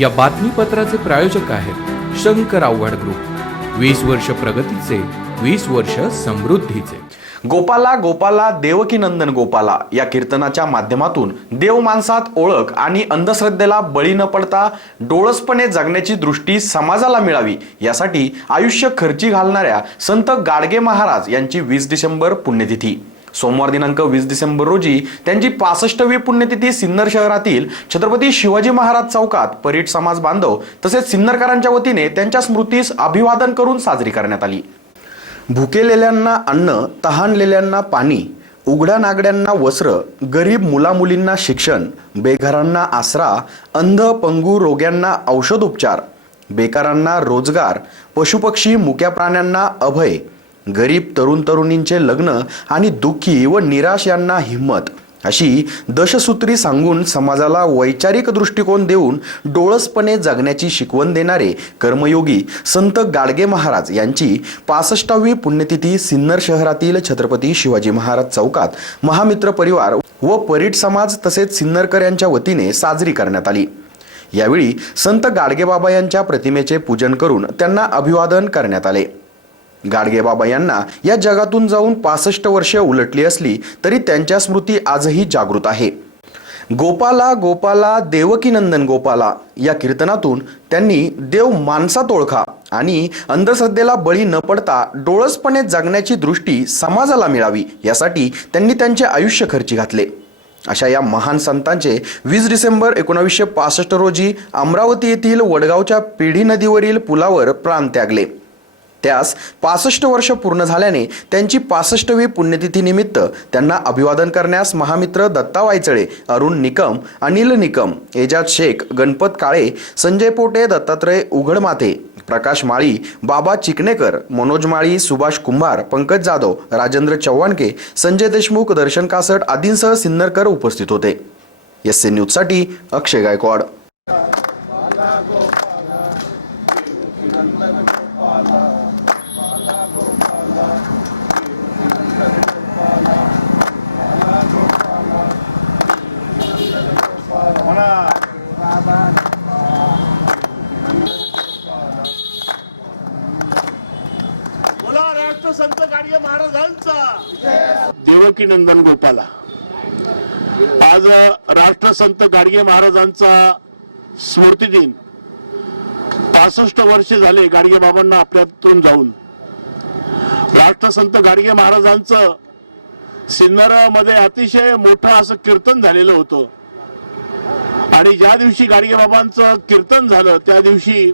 या बातमीपत्राचे प्रायोजक आहेत शंकर आव्हाड ग्रुप. वीस वर्ष प्रगतीचे वीस वर्ष समृद्धीचे. गोपाला गोपाला देवकी नंदन गोपाला या कीर्तनाच्या माध्यमातून देव माणसात ओळख आणि अंधश्रद्धेला बळी न पडता डोळसपणे जगण्याची दृष्टी समाजाला मिळावी यासाठी आयुष्य खर्ची घालणाऱ्या संत गाडगे महाराज यांची वीस डिसेंबर पुण्यतिथी. सोमवार दिनांक वीस डिसेंबर रोजी त्यांची पासष्टवी पुण्यतिथी सिन्नर शहरातील छत्रपती शिवाजी महाराज चौकात परीट समाज बांधव तसेच सिन्नरकरांच्या वतीने त्यांच्या स्मृतीस अभिवादन करून साजरी करण्यात आली. भुकेलेल्यांना अन्न तहानलेल्यांना पाणी उघड्या नागड्यांना वस्त्र गरीब मुलामुलींना शिक्षण बेघरांना आसरा अंध पंगू रोग्यांना औषधोपचार बेकारांना रोजगार पशुपक्षी मुक्या प्राण्यांना अभय गरीब तरुण तरुणींचे लग्न आणि दुःखी व निराश यांना हिंमत अशी दशसूत्री सांगून समाजाला वैचारिक दृष्टिकोन देऊन डोळसपणे जगण्याची शिकवण देणारे कर्मयोगी संत गाडगे महाराज यांची पासष्टावी पुण्यतिथी सिन्नर शहरातील छत्रपती शिवाजी महाराज चौकात महामित्र परिवार व परीट समाज तसेच सिन्नरकर यांच्या वतीने साजरी करण्यात आली. यावेळी संत गाडगेबाबा यांच्या प्रतिमेचे पूजन करून त्यांना अभिवादन करण्यात आले. गाडगेबाबा यांना या जगातून जाऊन पासष्ट वर्षे उलटली असली तरी त्यांच्या स्मृती आजही जागृत आहे. गोपाला गोपाला देवकीनंदन गोपाला या कीर्तनातून त्यांनी देव माणसात ओळखा आणि अंधश्रद्धेला बळी न पडता डोळसपणे जगण्याची दृष्टी समाजाला मिळावी यासाठी त्यांनी त्यांचे आयुष्य खर्ची घातले. अशा या महान संतांचे वीस डिसेंबर एकोणावीसशे पासष्ट रोजी अमरावती येथील वडगावच्या पेढी नदीवरील पुलावर प्राण त्यागले. त्यास पासष्ट वर्ष पूर्ण झाल्याने त्यांची पासष्टवी पुण्यतिथी निमित्त त्यांना अभिवादन करण्यास महामित्र दत्ता वायचळे अरुण निकम अनिल निकम एजाज शेख गणपत काळे संजय पोटे दत्तात्रय उघडमाथे प्रकाश माळी बाबा चिकणेकर मनोज माळी सुभाष कुंभार पंकज जाधव राजेंद्र चव्हाणके संजय देशमुख दर्शन कासट आदींसह सिन्नरकर उपस्थित होते. एस सी न्यूजसाठी अक्षय गायकवाड बोला राष्ट्रसंत गाडगे महाराजांचा. देवकी नंदन गोपाला. आज राष्ट्रसंत गाडगे महाराजांचा स्मृती दिन पासष्ट वर्षे झाले गाडगे बाबांना आपल्यातून जाऊन. राष्ट्रसंत गाडगे महाराजांचं सिन्नरमध्ये अतिशय मोठं असं कीर्तन झालेलं होतं. आणि ज्या दिवशी गाडगे बाबांचं कीर्तन झालं त्या दिवशी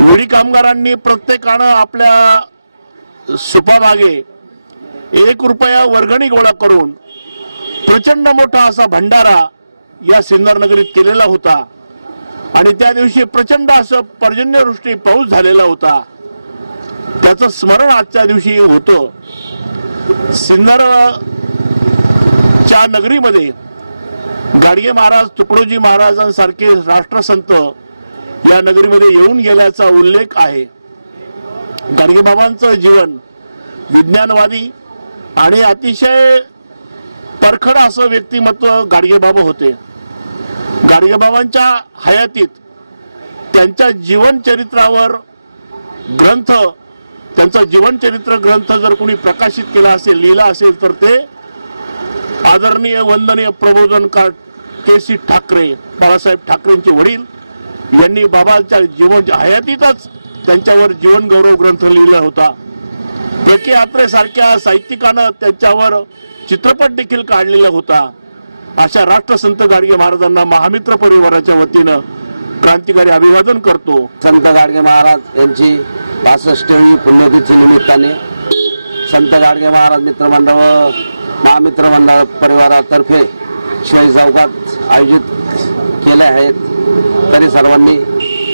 विडी कामगारांनी प्रत्येकानं आपल्या सुपामागे एक रुपया वर्गणी गोळा करून प्रचंड मोठा असा भंडारा या सिन्नर नगरीत केलेला होता. आणि त्या दिवशी प्रचंड असं पर्जन्यवृष्टी पाऊस झालेला होता. त्याचं स्मरण आजच्या दिवशी होतं. सिन्नरच्या नगरीमध्ये गाडगे महाराज तुकडोजी महाराजांसारखे राष्ट्रसंत या नगरीमध्ये येऊन गेल्याचा उल्लेख आहे. गाडगेबाबांचं जीवन विज्ञानवादी आणि अतिशय परखड असं व्यक्तिमत्व गाडगेबाबा होते. गाडगेबाबांच्या हयातीत त्यांच्या जीवनचरित्रावर ग्रंथ त्यांचा जीवनचरित्र ग्रंथ जर कोणी प्रकाशित केला असेल लिहिला असेल तर ते आदरणीय वंदनीय प्रबोधनकार के सी ठाकरे बाळासाहेब ठाकरेंचे वडील यांनी बाबाच्या जीवन हयातीतच त्यांच्यावर जीवनगौरव ग्रंथ लिहिला होता. प्र के साहित्यिकानं त्यांच्यावर चित्रपट देखील काढलेला होता. अशा राष्ट्रसंत गाडगे महाराजांना महामित्र परिवाराच्या वतीनं क्रांतिकारी अभिवादन करतो. संत गाडगे महाराज यांची पासष्टवी पुण्यतिथी निमित्ताने संत गाडगे महाराज मित्रमंडळ व महामित्र मंडळ परिवारातर्फे शिवाई चौकात आयोजित केले आहेत. तरी सर्वांनी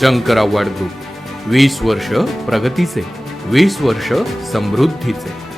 शंकर आव्हाड ग्रुप वीस वर्ष प्रगतीचे वीस वर्ष समृद्धीचे.